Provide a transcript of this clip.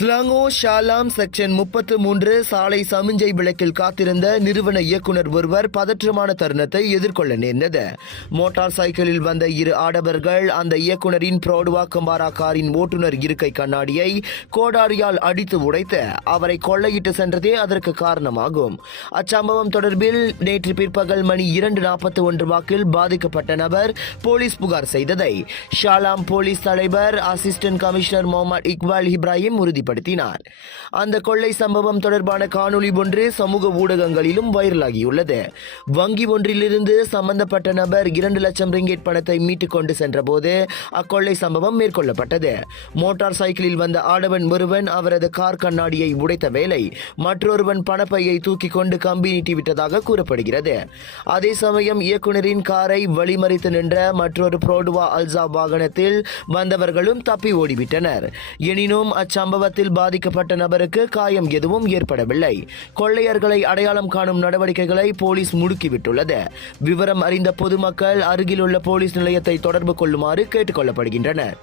ஸ்லாங்கோ ஷாலாம் section 33 சாலை சமிஞ்சை விளக்கில் காத்திருந்த நிறுவன இயக்குனர் ஒருவர் பதற்றமான தருணத்தை எதிர்கொள்ள நேர்ந்தது. மோட்டார் சைக்கிளில் வந்த இரு ஆடவர்கள் அந்த இயக்குனரின் ப்ரோடுவா கம்பாரா காரின் ஓட்டுநர் இருக்கை கண்ணாடியை கோடாரியால் அடித்து உடைத்து அவரை கொள்ளையிட்டு சென்றதே அதற்கு காரணமாகும். அச்சம்பவம் தொடர்பில் நேற்று பிற்பகல் மணி 2:41 வாக்கில் பாதிக்கப்பட்ட நபர் போலீஸ் புகார் செய்ததை ஷாலாம் போலீஸ் தலைவர் அசிஸ்டன்ட் கமிஷனர் முகமது இக்பால் இப்ராஹிம் உறுதிப்படுத்தினார். அந்த கொள்ளை சம்பவம் தொடர்பான காணொலி ஒன்று சமூக ஊடகங்களிலும் வைரலாகியுள்ளது. வங்கி ஒன்றிலிருந்து சம்பந்தப்பட்ட நபர் 2 லட்சம் ரிங்கெட் பணத்தை மீட்டுக் கொண்டு சென்றபோது அக்கொள்ளை சம்பவம் மேற்கொள்ளப்பட்டது. மோட்டார் சைக்கிளில் வந்த ஆடவன் ஒருவன் அவரது கார் கண்ணாடியை உடைத்த வேளை மற்றொருவன் பணப்பையை தூக்கி கொண்டு கம்பி நீட்டிவிட்டதாக கூறப்படுகிறது. அதே சமயம் இயக்குனரின் காரை வழிமறித்து நின்ற மற்றொரு ப்ரோடுவா அல்சா வாகனத்தில் வந்தவர்களும் தப்பி ஓடிவிட்டனர். எனினும் அச்சம்பவத்தில் பாதிக்கப்பட்ட நபருக்கு காயம் எதுவும் ஏற்படவில்லை. கொள்ளையர்களை அடையாளம் காணும் நடவடிக்கைகளை போலீஸ் முடுக்கிவிட்டுள்ளது. விவரம் அறிந்த பொதுமக்கள் அருகிலுள்ள போலீஸ் நிலையத்தை தொடர்பு கொள்ளுமாறு கேட்டுக் கொள்ளப்படுகின்றனர்.